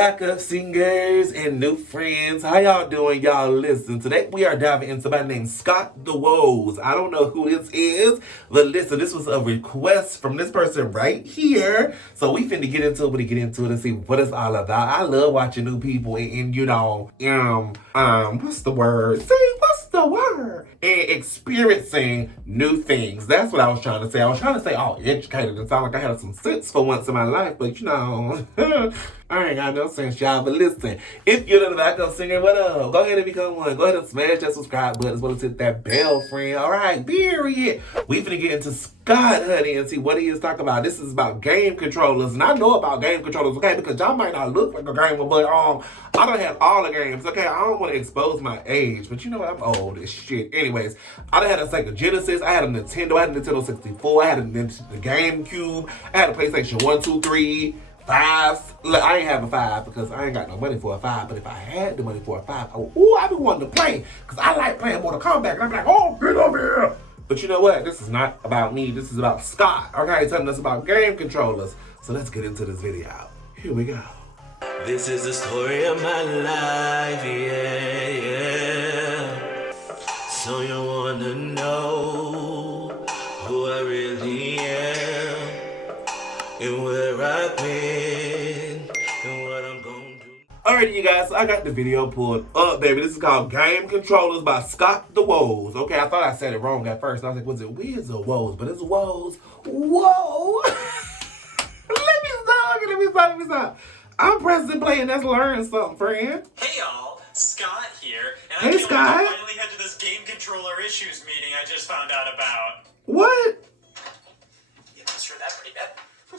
Backup singers and new friends, how y'all doing? Y'all listen, today we are diving into somebody named Scott the WOZ. I don't know who this is, but listen, this was a request from this person right here. So we finna get into it and see what it's all about. I love watching new people and you know, what's the word? And experiencing new things. That's what I was trying to say. I was trying to say all educated and sound like I had some sense for once in my life, but you know, I ain't got no sense, y'all. But listen, if you're the backup singer, what up? Go ahead and become one. Go ahead and smash that subscribe button as well as hit that bell, friend. All right, period. We finna get into Scott, honey, and see what he is talking about. This is about game controllers, and I know about game controllers, okay? Because y'all might not look like a gamer, but I done had all the games, okay? I don't want to expose my age, but you know what? I'm old as shit. Anyways, I done had a Sega Genesis, I had a Nintendo, I had a Nintendo 64, I had a GameCube, I had a PlayStation 1, 2, 3, 5. Look, I ain't have a 5 because I ain't got no money for a 5, but if I had the money for a 5, I be wanting to play because I like playing Mortal Kombat, and I'm like, oh, get over here. But you know what? This is not about me. This is about Scott, okay? Telling us about game controllers. So let's get into this video. Here we go. This is the story of my life, yeah. So you wanna know who I really am and where I've been and what I'm gonna do. Alrighty, you guys, so I got the video pulled up, baby. This is called Game Controllers by Scott the WOZ. Okay, I thought I said it wrong at first. I was like, was it Wiz or WOZ? But it's WOZ. Whoa! Let me stop. I'm pressing play and let's learn something, friend. Hey y'all, Scott here, and Hey, I Scott. finally head to this game controller issues meeting I just found out about. What? You misread that pretty bad.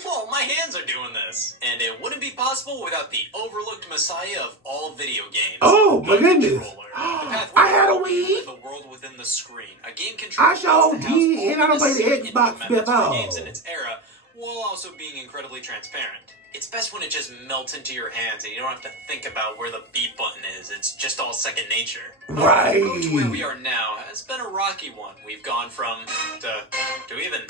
Whoa, my hands are doing this. And it wouldn't be possible without the overlooked messiah of all video games. Oh, my goodness. Controller. The path I had a where you Wii. live the world within the screen. A game controller I sure needs to house did, all and I don't play the necessary Xbox input methods for before. games in its era, while also being incredibly transparent. It's best when it just melts into your hands and you don't have to think about where the B button is. It's just all second nature. Right. The road to where we are now has been a rocky one. We've gone from to even,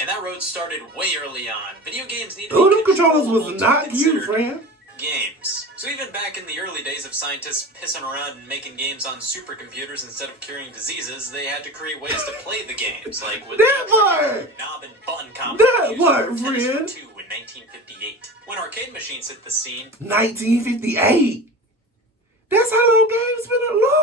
and that road started way early on. Video games need to Oh, be them controllers controllable was to not be cute, considered friend. games. So even back in the early days of scientists pissing around and making games on supercomputers instead of curing diseases, they had to create ways to play the games, like with That the part! knob and button combo That used part, for Tennis friend. 2 in 1958. When arcade machines hit the scene, 1958. That's how long games been.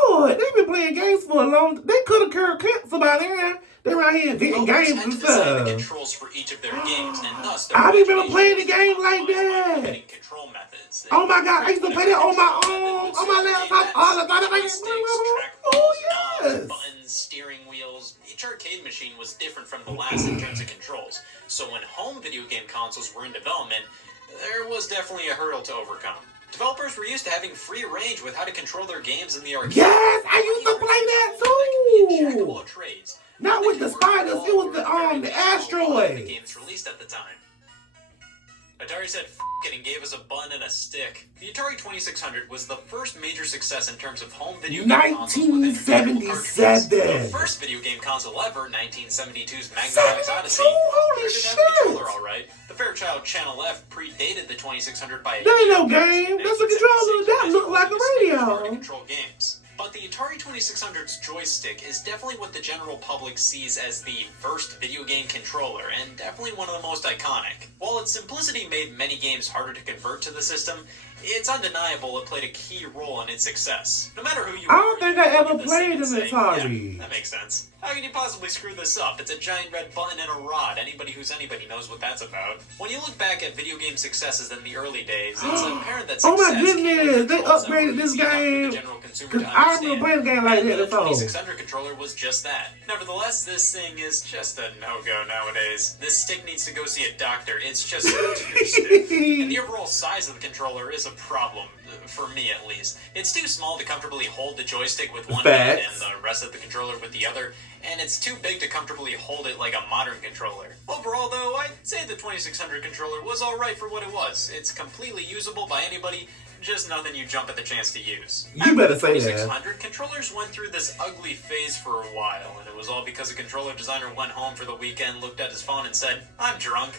Lord, they've been playing games for a long. They could have cured cancer by then. They're out here inventing developers games had and to design the stuff. controls for each of their games, and thus their I didn't remember imagination playing the was game like optimized by that. inventing control methods. Oh my God, I used to play that on my Control own, method on my would laptop simulate all the time. joysticks, trackballs, Oh knobs, yes. buttons, steering wheels. Each arcade machine was different from the last in terms of controls. So when home video game consoles were in development, there was definitely a hurdle to overcome. Developers were used to having free range with how to control their games in the arcade. Yes, I used to play that too. Trades. Not with the spiders, it was the The asteroid. games released at the time. Atari said F it and gave us a button and a stick. The Atari 2600 was the first major success in terms of home video game consoles with interchangeable cartridges. 1977. The first video game console ever, 1972's Magnavox 72? Odyssey, Holy sure did have a shit. controller alright. The Fairchild Channel F predated the 2600 by a That ain't year. no game. That's a controller. That looked like a To radio. control games. But the Atari 2600's joystick is definitely what the general public sees as the first video game controller, and definitely one of the most iconic. While its simplicity made many games harder to convert to the system, it's undeniable it played a key role in its success. No matter who you I are, don't think you I can look ever at this played thing and an say, Atari. Yeah, that makes sense. How can you possibly screw this up? It's a giant red button and a rod. Anybody who's anybody knows what that's about. When you look back at video game successes in the early days, it's apparent that Oh my success came goodness, with they controls that were upgraded this easy enough for the game. general consumer Cause to I understand. remember playing a game like And that the before. 2600 controller was just that. Nevertheless, this thing is just a no-go nowadays. This stick needs to go see a doctor. It's just too stiff. And the overall size of the controller is a problem, for me at least. It's too small to comfortably hold the joystick with one hand and the rest of the controller with the other, and it's too big to comfortably hold it like a modern controller. Overall, though, I'd say the 2600 controller was alright for what it was. It's completely usable by anybody, just nothing you jump at the chance to use. You better say that. 2600 controllers went through this ugly phase for a while, and it was all because a controller designer went home for the weekend, looked at his phone, and said, "I'm drunk."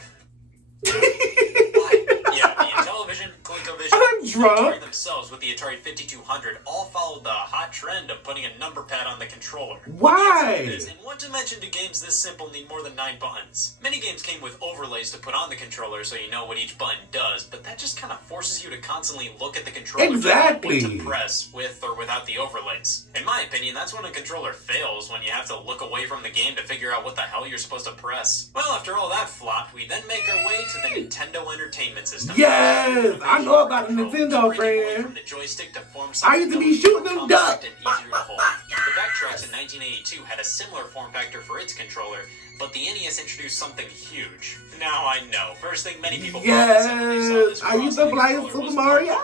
Why? Yeah, the Intellivision Intellivision, ColecoVision, I'm even drunk. Atari themselves with the Atari 5200 all followed the hot trend of putting a number pad on the controller. Why? And one-dimension to games this simple need more than 9 buttons. Many games came with overlays to put on the controller so you know what each button does, but that just kind of forces you to constantly look at the controller Exactly. to press with or without the overlays. In my opinion, that's when a controller fails, when you have to look away from the game to figure out what the hell you're supposed to press. Well, after all that flopped, we then make our way to the Nintendo Entertainment System. Yes, I know about the Nintendo, friend. From the joystick to form I used to be shooting them ducks. and easier to hold. The Backtracks in 1982 had a similar form factor for its controller, but the NES introduced something huge. Now I know, first thing many people Yes, thought when they saw this I used to play Super Mario.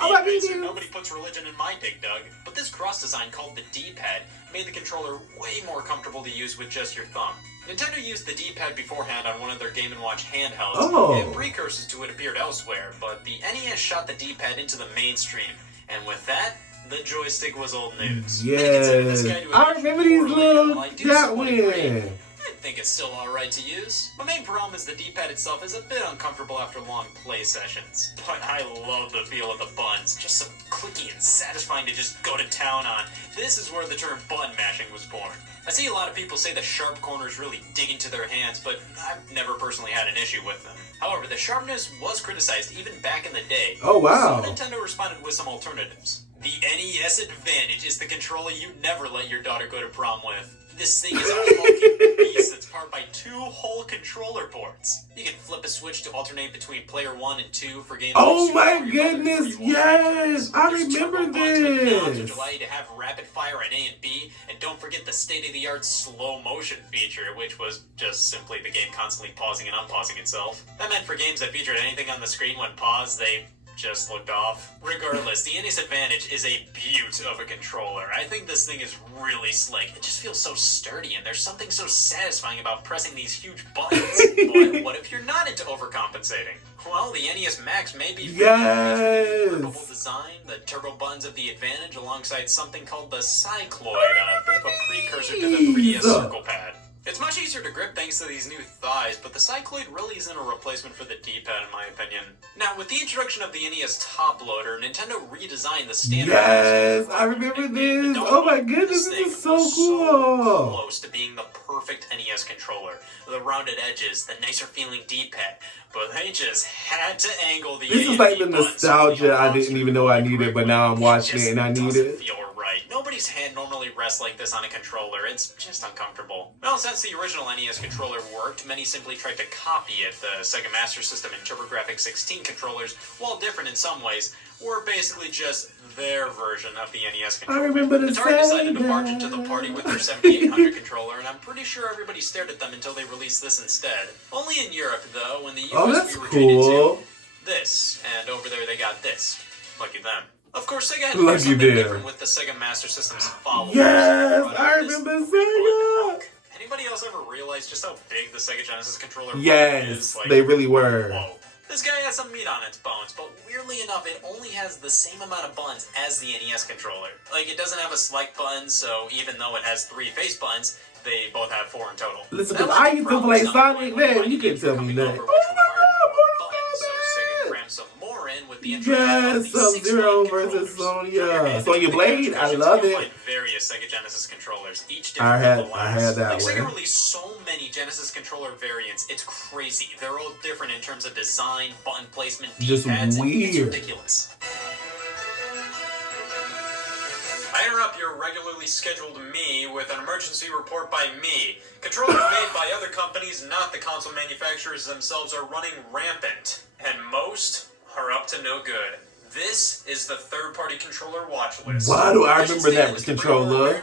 Oh my goodness. Nobody puts religion in my dig dug. But this cross design called the D-pad made the controller way more comfortable to use with just your thumb. Nintendo used the D-pad beforehand on one of their Game & Watch handhelds, and precursors to it appeared elsewhere, but the NES shot the D-pad into the mainstream, and with that, the joystick was old news. Yes, I remember these little that win. I think it's still alright to use. My main problem is the D-pad itself is a bit uncomfortable after long play sessions. But I love the feel of the buttons, just so clicky and satisfying to just go to town on. This is where the term button mashing was born. I see a lot of people say the sharp corners really dig into their hands, but I've never personally had an issue with them. However, the sharpness was criticized even back in the day. Oh wow. So Nintendo responded with some alternatives. The NES Advantage is the controller you never let your daughter go to prom with. This thing is a hulking beast that's powered by 2 whole controller ports. You can flip a switch to alternate between player 1 and 2 for games. Oh my goodness, yes, I remember this. Which allow you to have rapid fire in A and B, and don't forget the state-of-the-art slow motion feature, which was just simply the game constantly pausing and unpausing itself. That meant for games that featured anything on the screen when paused, they just looked off. Regardless, the NES Advantage is a beaut of a controller. I think this thing is really slick. It just feels so sturdy, and there's something so satisfying about pressing these huge buttons. But what if you're not into overcompensating? Well, the NES Max may be yes. design, the turbo buttons of the Advantage, alongside something called the Cycloid, a bit of a precursor to the 3DS Circle Pad. It's much easier to grip thanks to these new thighs, but the Cycloid really isn't a replacement for the D-pad in my opinion. Now, with the introduction of the NES top loader, Nintendo redesigned the standard. Yes, I remember this. Oh my goodness, this is so cool. Close to being the perfect NES controller. The rounded edges, the nicer feeling D-pad, but they just had to angle the. This is like the nostalgia I didn't even know I needed, but now I'm watching it and I need it. Right. Nobody's hand normally rests like this on a controller. It's just uncomfortable. Well, since the original NES controller worked, many simply tried to copy it. The Sega Master System and TurboGrafx 16 controllers, while different in some ways, were basically just their version of the NES controller. I remember the Atari decided to barge into the party with their 7800 controller, and I'm pretty sure everybody stared at them until they released this instead. Only in Europe, though, when the US we were treated to this, and over there they got this. Lucky them. Of course, Sega had something different with the Sega Master System's followers. Yes, I remember Sega. Anybody else ever realize just how big the Sega Genesis controller is? Yes, they really were. Whoa. This guy has some meat on its bones, but weirdly enough, it only has the same amount of buttons as the NES controller. Like, it doesn't have a select button, so even though it has 3 face buttons, they both have 4 in total. Listen, because I used to play Sonic, man, you can tell me that. Yes, Sub-Zero versus Sonya. Sonya Blade, I love it. Various Sega Genesis controllers, each I different. had that one. Sega released so many Genesis controller variants, it's crazy. They're all different in terms of design, button placement, D-pads. Just weird. It's ridiculous. I interrupt your regularly scheduled me with an emergency report by me. Controllers made by other companies, not the console manufacturers themselves, are running rampant. And most are up to no good. This is the third-party controller watch list. Why do I remember that controller?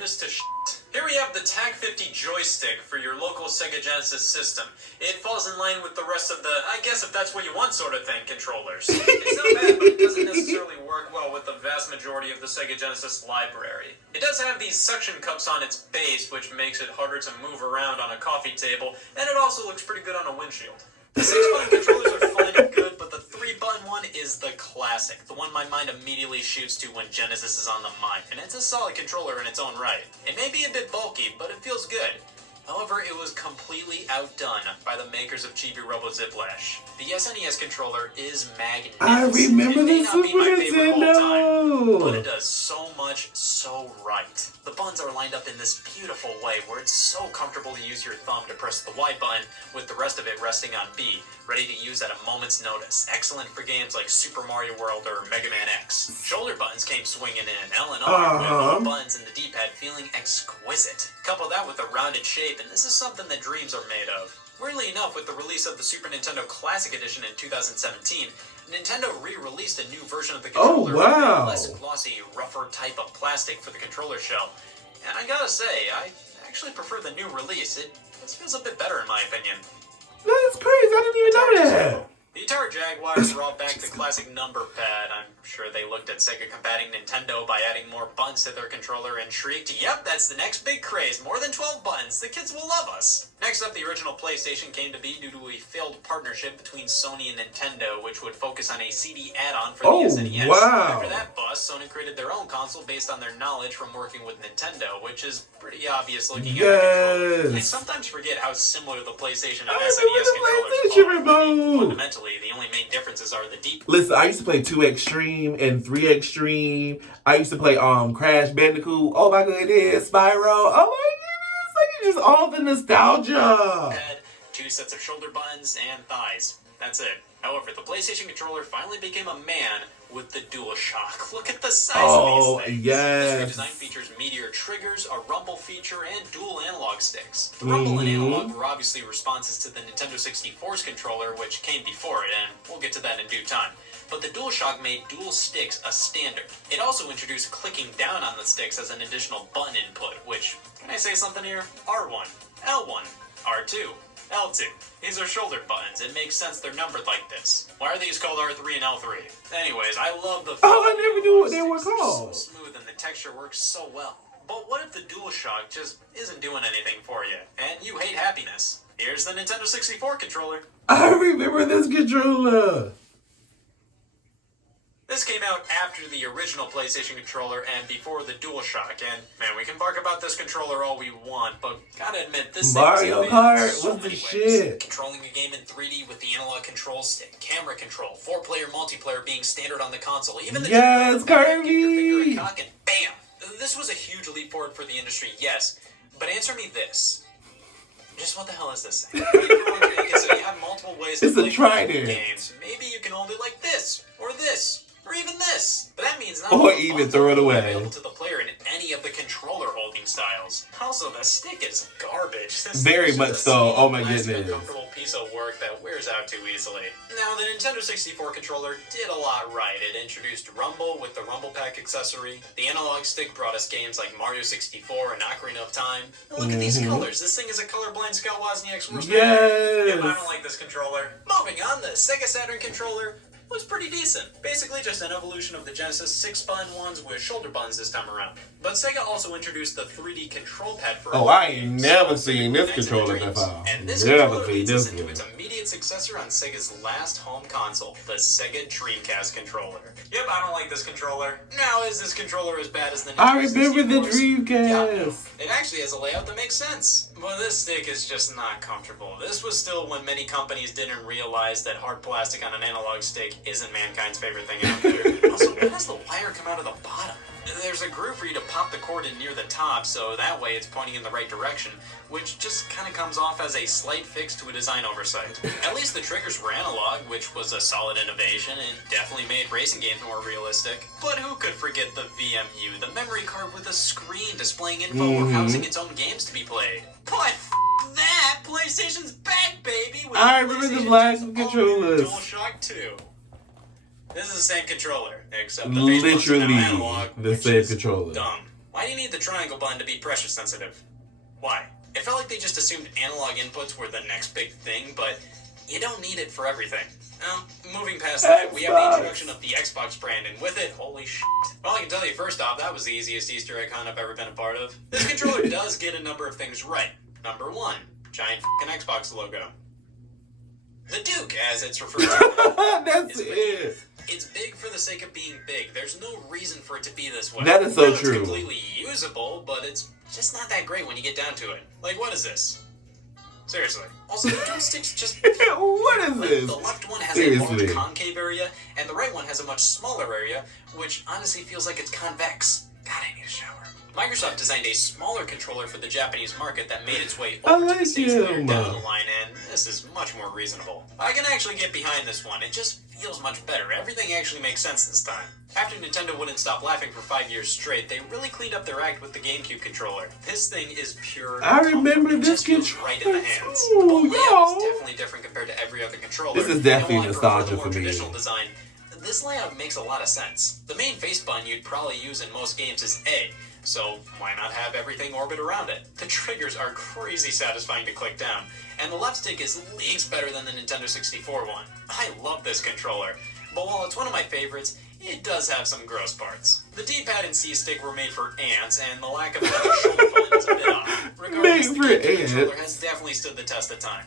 Here we have the TAC-50 joystick for your local Sega Genesis system. It falls in line with the rest of the, I guess if that's what you want sort of thing, controllers. It's not bad, but it doesn't necessarily work well with the vast majority of the Sega Genesis library. It does have these suction cups on its base, which makes it harder to move around on a coffee table, and it also looks pretty good on a windshield. The 6-button controllers are fine and good, but the 3-button one is the classic, the one my mind immediately shoots to when Genesis is on the mind, and it's a solid controller in its own right. It may be a bit bulky, but it feels good. However, it was completely outdone by the makers of Chibi Robo Ziplash. The SNES controller is magnificent. I remember it may the not be my Super favorite of all time, but Nintendo. it does so much so right. The buttons are lined up in this beautiful way where it's so comfortable to use your thumb to press the Y button with the rest of it resting on B, ready to use at a moment's notice. Excellent for games like Super Mario World or Mega Man X. Shoulder buttons came swinging in, L and R, with all the buttons in the D-pad feeling exquisite. Couple that with a rounded shape, and this is something that dreams are made of. Weirdly enough, with the release of the Super Nintendo Classic Edition in 2017, Nintendo re-released a new version of the controller with a less glossy, rougher type of plastic for the controller shell. And I gotta say, I actually prefer the new release. It just feels a bit better in my opinion. That's crazy. I didn't even know that. The Atari Jaguar brought back the classic number pad. I'm sure they looked at Sega combating Nintendo by adding more buttons to their controller and shrieked, "Yep, that's the next big craze. More than 12 buttons. The kids will love us." Next up, the original PlayStation came to be due to a failed partnership between Sony and Nintendo, which would focus on a CD add-on for the SNES. Wow. After that bust, Sony created their own console based on their knowledge from working with Nintendo, which is pretty obvious looking at the controller. I sometimes forget how similar the PlayStation and SNES controllers are. Fundamentally, the only main differences are the deep. Listen, I used to play 2 Extreme and 3 Extreme. I used to play Crash Bandicoot. Oh my goodness, Spyro. Oh my goodness, like it's just all the nostalgia. Had 2 sets of shoulder buttons and thighs. That's it. However, the PlayStation controller finally became a man with the DualShock. Look at the size of these things. Yes. This redesign features meteor triggers, a rumble feature, and dual analog sticks. The rumble and analog were obviously responses to the Nintendo 64's controller, which came before it, and we'll get to that in due time. But the DualShock made dual sticks a standard. It also introduced clicking down on the sticks as an additional button input, which, can I say something here? R1, L1, R2. L2. These are shoulder buttons. It makes sense they're numbered like this. Why are these called R3 and L3? Anyways, I love the I never knew what they were called. So smooth and the texture works so well. But what if the DualShock just isn't doing anything for you, and you hate happiness? Here's the Nintendo 64 controller. I remember this controller. This came out after the original PlayStation controller and before the DualShock, and man, we can bark about this controller all we want, but gotta admit, this Mario thing Kart so was the many ways. shit. Controlling a game in 3D with the analog control stick, camera control, 4-player multiplayer being standard on the console, even the Yes, get your finger Kirby. a cock and bam! This was a huge leap forward for the industry, yes, but answer me this. Just what the hell is this thing? So you have multiple ways to play trident. games. Maybe you can hold it like this, or even this. But that means not Or even throw it away. available to the player in any of the controller holding styles. Also, the stick is garbage. This Very is much just a so. small, Oh my plastic, goodness. uncomfortable piece of work that wears out too easily. Now, the Nintendo 64 controller did a lot right. It introduced Rumble with the Rumble Pack accessory. The analog stick brought us games like Mario 64 and Ocarina of Time. And look at these colors. This thing is a colorblind Scott Wozniak's worst Yes. Yep, I don't like this controller. Moving on, the Sega Saturn controller was pretty decent. Basically just an evolution of the Genesis 6-button ones with shoulder buttons this time around. But Sega also introduced the 3D control pad for I ain't never seen this controller before. and this Never controller seen leads this us into one. its immediate successor on Sega's last home console, the Sega Dreamcast controller. Yep, I don't like this controller. Now, is this controller as bad as the Nintendo I remember the 64's? Dreamcast. Yeah, it actually has a layout that makes sense. But this stick is just not comfortable. This was still when many companies didn't realize that hard plastic on an analog stick isn't mankind's favorite thing out there. Also, why does the wire come out of the bottom? There's a groove for you to pop the cord in near the top, so that way it's pointing in the right direction, which just kind of comes off as a slight fix to a design oversight. At least the triggers were analog, which was a solid innovation and definitely made racing games more realistic. But who could forget the VMU, the memory card with a screen displaying info or housing its own games to be played? But that, PlayStation's back, baby! With I remember the black controllers. DualShock 2. This is the same controller, except the face buttons are now Literally analog, the which same is controller. Dumb. Why do you need the triangle button to be pressure sensitive? Why? It felt like they just assumed analog inputs were the next big thing, but you don't need it for everything. Moving past that, we have the introduction of the Xbox brand, and with it, holy shit. Well, I can tell you first off, that was the easiest Easter egg hunt I've ever been a part of. This controller does get a number of things right. Number 1, giant f***ing Xbox logo. The Duke, as it's referred to. That's it. It's big for the sake of being big. There's no reason for it to be this way. That is so It's true. completely usable, but it's just not that great when you get down to it. Like, what is this? Seriously. Also, the joysticks just... What is this? The left one has a large concave area, and the right one has a much smaller area, which honestly feels like it's convex. God, I need a shower. Microsoft designed a smaller controller for the Japanese market that made its way over to the States later down the line, and this is much more reasonable. I can actually get behind this one. It just feels much better. Everything actually makes sense this time. After Nintendo wouldn't stop laughing for 5 years straight, they really cleaned up their act with the GameCube controller. This thing is pure. I remember this controller right in the hands. The layout is definitely different compared to every other controller. This is definitely nostalgia for me. Traditional design. This layout makes a lot of sense. The main face button you'd probably use in most games is A, so why not have everything orbit around it? The triggers are crazy satisfying to click down, and the left stick is leagues better than the Nintendo 64 one. I love this controller, but while it's one of my favorites, it does have some gross parts. The D-pad and C-stick were made for ants, and the lack of another shoulder button is a bit off. Regardless, the GameCube controller has definitely stood the test of time.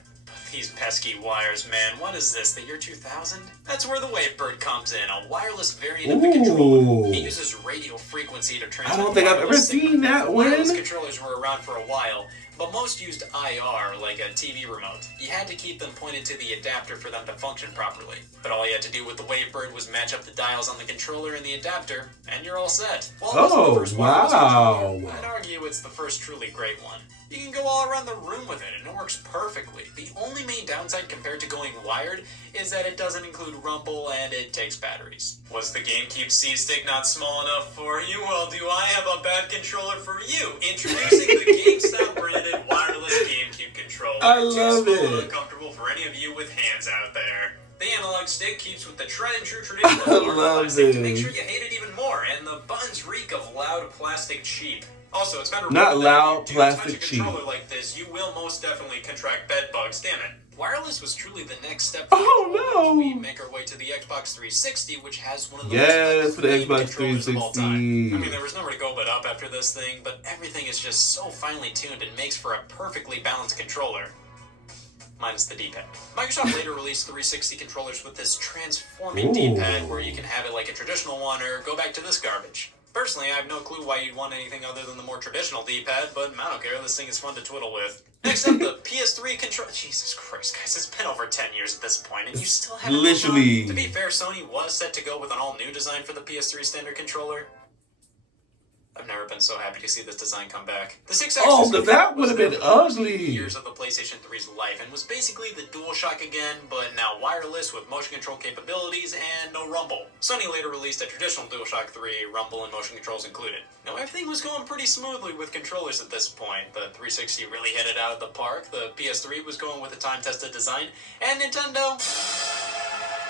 These pesky wires, man. What is this, the year 2000? That's where the WaveBird comes in, a wireless variant of the controller. It uses radio frequency to transmit. I don't think I've ever seen that one. Wireless controllers were around for a while, but most used IR, like a TV remote. You had to keep them pointed to the adapter for them to function properly. But all you had to do with the WaveBird was match up the dials on the controller and the adapter, and you're all set. While it wasn't the first wireless controller, I'd argue it's the first truly great one. You can go all around the room with it, and it works perfectly. The only main downside compared to going wired is that it doesn't include rumble and it takes batteries. Was the GameCube C-stick not small enough for you? Well, do I have a bad controller for you? Introducing the GameStop branded wireless GameCube controller. I love it. Too small it. and uncomfortable for any of you with hands out there. The analog stick keeps with the tried and true traditional plastic to make sure you hate it even more, and the buttons reek of loud plastic cheap. Also, it's better not loud if you plastic touch a cheap. controller like this, you will most definitely contract bed bugs. Damn it! Wireless was truly the next step. We make our way to the Xbox 360, which has one of the most for the Xbox controllers 360. of all time. I mean, there was nowhere to go but up after this thing, but everything is just so finely tuned and makes for a perfectly balanced controller. Minus the D-pad. Microsoft later released 360 controllers with this transforming D-pad where you can have it like a traditional one or go back to this garbage. Personally, I have no clue why you'd want anything other than the more traditional D-pad, but I don't care, this thing is fun to twiddle with. Next up, the PS3 controller. Jesus Christ, guys, it's been over 10 years at this point, and you still haven't moved on. To be fair, Sony was set to go with an all-new design for the PS3 standard controller. I've never been so happy to see this design come back. The 6-axis because that would have been ugly. Years of the PlayStation 3's life and was basically the DualShock again, but now wireless with motion control capabilities and no rumble. Sony later released a traditional DualShock 3, rumble and motion controls included. Now everything was going pretty smoothly with controllers at this point. The 360 really hit it out of the park, the PS3 was going with a time-tested design, and Nintendo...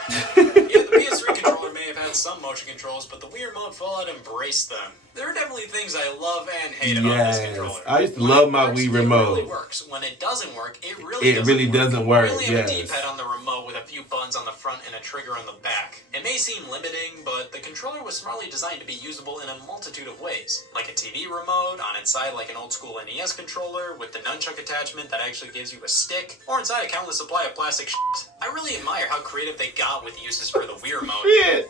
Yeah, the PS3 controller may have had some motion controls, but the Wii Remote Fallout embraced them. There are definitely things I love and hate about this controller. I used to love my Wii Remote. It really works. When it doesn't work, it really doesn't work. You only have a D-pad on the remote with a few buttons on the front and a trigger on the back. It may seem limiting, but the controller was smartly designed to be usable in a multitude of ways. Like a TV remote, on its side like an old school NES controller, with the nunchuck attachment that actually gives you a stick, or inside a countless supply of plastic shit. I really admire how creative they got with uses for the Wii Remote,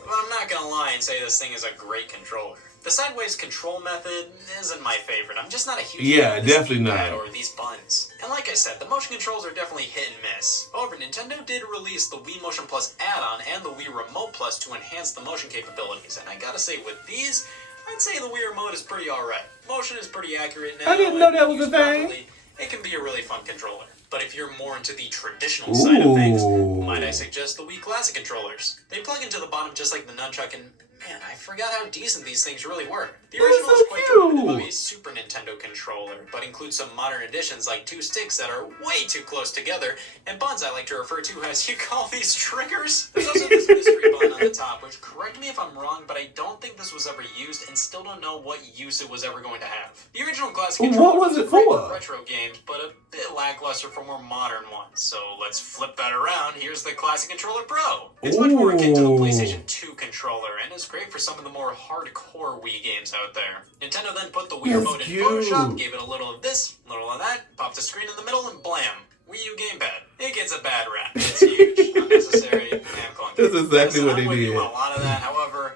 but I'm not gonna lie and say this thing is a great controller. The sideways control method isn't my favorite. I'm just not a huge fan of this definitely not. or these buttons. And like I said, the motion controls are definitely hit and miss. However, Nintendo did release the Wii Motion Plus add-on and the Wii Remote Plus to enhance the motion capabilities. And I gotta say, with these, I'd say the Wii Remote is pretty alright. Motion is pretty accurate now. I didn't know that was a thing. It can be a really fun controller. But if you're more into the traditional side of things, might I suggest the Wii Classic controllers. They plug into the bottom just like the nunchuck, and man, I forgot how decent these things really were. The original is quite derivative of a Super Nintendo controller, but includes some modern additions like two sticks that are way too close together, and buttons I like to refer to as, you call these triggers? There's also this mystery button on the top, which, correct me if I'm wrong, but I don't think this was ever used, and still don't know what use it was ever going to have. The original Classic controller was great for retro games, but a bit lackluster for more modern ones. So let's flip that around. Here's the Classic Controller Pro. It's much more akin to the PlayStation 2 controller, and is great for some of the more hardcore Wii games out there. Nintendo then put the Wii Remote in Photoshop, gave it a little of this, a little of that, popped a screen in the middle, and blam! Wii U gamepad. It gets a bad rap. It's huge, unnecessary, and clunky. That's exactly what they did. A lot of that, however,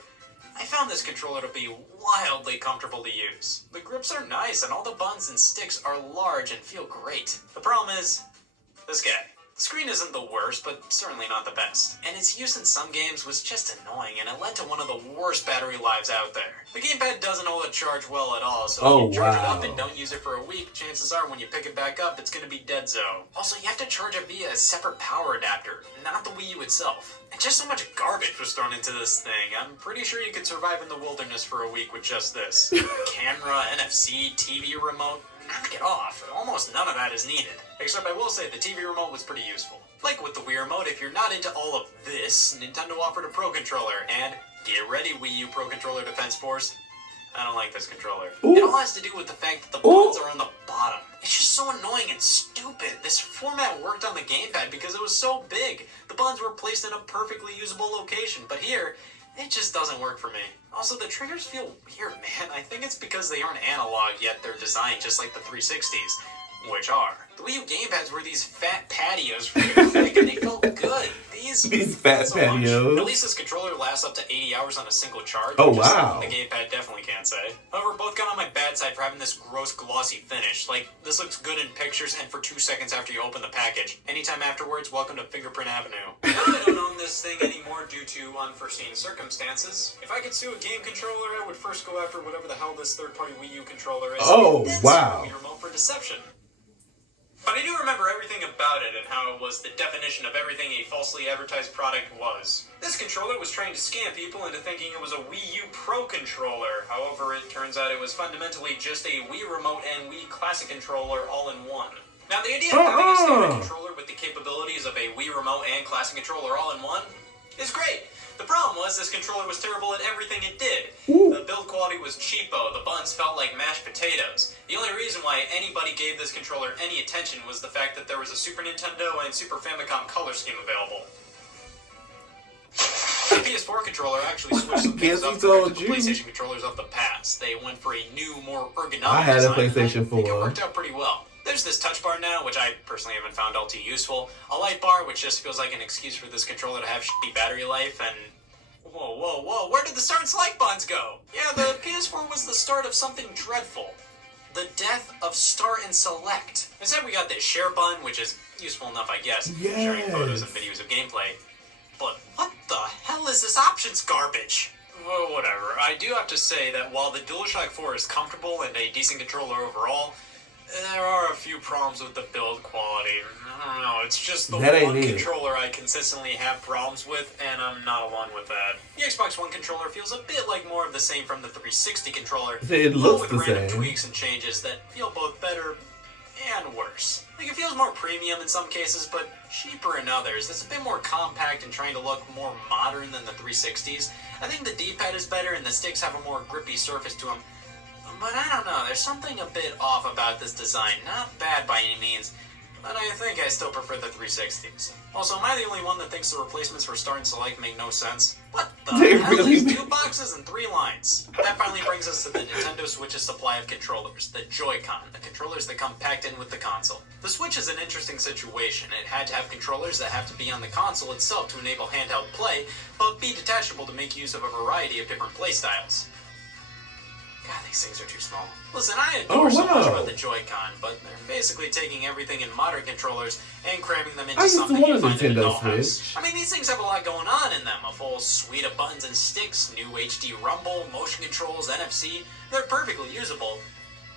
I found found this controller to be wildly comfortable to use. The grips are nice and all the buttons and sticks are large and feel great. The problem is, this guy. The screen isn't the worst, but certainly not the best. And its use in some games was just annoying, and it led to one of the worst battery lives out there. The gamepad doesn't hold a charge well at all, so if you charge it up and don't use it for a week, chances are when you pick it back up, it's gonna be dead zone. Also, you have to charge it via a separate power adapter, not the Wii U itself. And just so much garbage was thrown into this thing. I'm pretty sure you could survive in the wilderness for a week with just this. Camera, NFC, TV remote. Knock it off. Almost none of that is needed. Except I will say the TV remote was pretty useful. Like with the Wii Remote, if you're not into all of this, Nintendo offered a Pro Controller, and get ready Wii U Pro Controller Defense Force. I don't like this controller. Ooh. It all has to do with the fact that the buttons are on the bottom. It's just so annoying and stupid. This format worked on the gamepad because it was so big. The buttons were placed in a perfectly usable location, but here, it just doesn't work for me. Also, the triggers feel weird, man. I think it's because they aren't analog yet they're designed just like the 360s, which are. The Wii U gamepads were these fat patios for you to click, and they felt good. These fat patios. At least this controller lasts up to 80 hours on a single charge. Oh, wow. The gamepad definitely can't say. However, both got on my bad side for having this gross glossy finish. Like, this looks good in pictures and for 2 seconds after you open the package. Anytime afterwards, welcome to Fingerprint Avenue. Now I don't own this thing anymore due to unforeseen circumstances. If I could sue a game controller, I would first go after whatever the hell this third-party Wii U controller is. Oh, wow. Wii Remote for deception. But I do remember everything about it and how it was the definition of everything a falsely advertised product was. This controller was trying to scam people into thinking it was a Wii U Pro controller. However, it turns out it was fundamentally just a Wii Remote and Wii Classic controller all in one. Now, the idea of having a standard controller with the capabilities of a Wii Remote and Classic controller all in one is great. The problem was this controller was terrible at everything it did. The build quality was cheapo, the buttons felt like mashed potatoes. The only reason why anybody gave this controller any attention was the fact that there was a Super Nintendo and Super Famicom color scheme available. The PS4 controller actually switched some things up compared to the PlayStation controllers of the past. They went for a new, more ergonomic design. I think it worked out pretty well. There's this touch bar now, which I personally haven't found all too useful. A light bar, which just feels like an excuse for this controller to have shitty battery life, and... Whoa, where did the start and select buttons go? Yeah, the PS4 was the start of something dreadful. The death of start and select. Instead, we got this share button, which is useful enough, I guess, sharing photos and videos of gameplay. But what the hell is this options garbage? Well, whatever. I do have to say that while the DualShock 4 is comfortable and a decent controller overall, there are a few problems with the build quality. I don't know, it's just the one controller I consistently have problems with, and I'm not alone with that. The Xbox One controller feels a bit like more of the same from the 360 controller, it looks with random tweaks and changes that feel both better and worse. Like, it feels more premium in some cases, but cheaper in others. It's a bit more compact and trying to look more modern than the 360s. I think the D-pad is better and the sticks have a more grippy surface to them. But I don't know, there's something a bit off about this design. Not bad by any means, but I think I still prefer the 360s. Also, am I the only one that thinks the replacements for Start and Select make no sense? What the hell is 2 boxes and 3 lines? That finally brings us to the Nintendo Switch's supply of controllers, the Joy-Con, the controllers that come packed in with the console. The Switch is an interesting situation. It had to have controllers that have to be on the console itself to enable handheld play, but be detachable to make use of a variety of different playstyles. God, these things are too small. Listen, I adore so much about the Joy-Con, but they're basically taking everything in modern controllers and cramming them into something you find in a dollhouse. I mean, these things have a lot going on in them. A full suite of buttons and sticks, new HD rumble, motion controls, NFC. They're perfectly usable,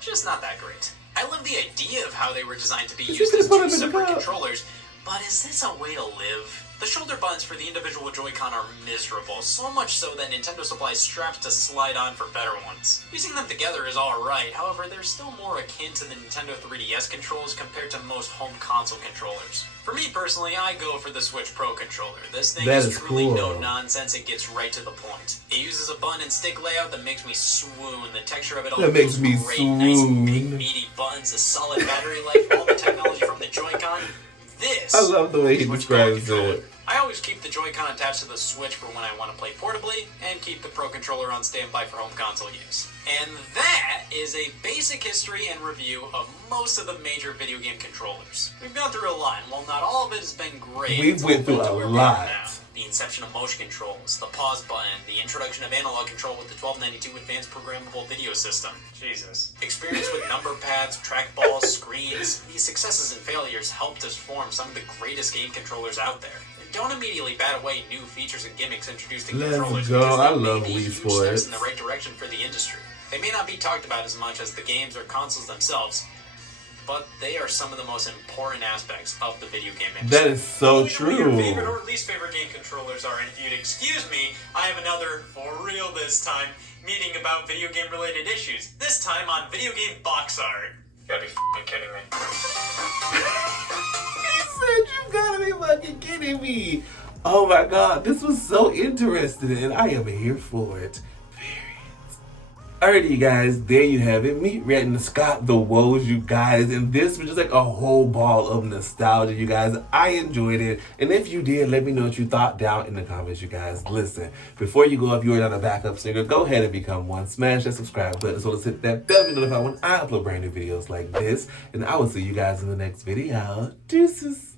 just not that great. I love the idea of how they were designed to be used as 2 separate controllers, but is this a way to live? The shoulder buttons for the individual Joy-Con are miserable, so much so that Nintendo supplies straps to slide on for better ones. Using them together is alright, however, they're still more akin to the Nintendo 3DS controls compared to most home console controllers. For me personally, I go for the Switch Pro controller. This thing is truly no nonsense, it gets right to the point. It uses a button and stick layout that makes me swoon. The texture of it all feels great, nice big meaty buttons, a solid battery life, all the technology from the Joy-Con. I love the way he describes it. I always keep the Joy-Con attached to the Switch for when I want to play portably, and keep the Pro Controller on standby for home console use. And that is a basic history and review of most of the major video game controllers. We've gone through a lot, and while not all of it has been great, we've went through a lot. the inception of motion controls, the pause button, the introduction of analog control with the 1292 Advanced Programmable Video System. Jesus. Experience with number pads, trackballs, screens. These successes and failures helped us form some of the greatest game controllers out there. Don't immediately bat away new features and gimmicks introduced in controllers. Let's go. I Because they love may be Wii huge Sports. steps in the right direction for the industry. They may not be talked about as much as the games or consoles themselves, but they are some of the most important aspects of the video game industry. That is so Your favorite true. or least favorite game controllers are, and if you'd excuse me, I have another, for real this time, meeting about video game related issues. This time on video game box art. You gotta be f***ing kidding me. He said, you gotta be fucking kidding me. Oh my god, this was so interesting and I am here for it. Alrighty, you guys, there you have it. Me reading the Scott the WOZ, you guys, and this was just like a whole ball of nostalgia, you guys. I enjoyed it, and if you did, let me know what you thought down in the comments, you guys. Listen, before you go, if you are not a backup singer, go ahead and become one. Smash that subscribe button so let's hit that bell to be notified when I upload brand new videos like this, and I will see you guys in the next video. Deuces.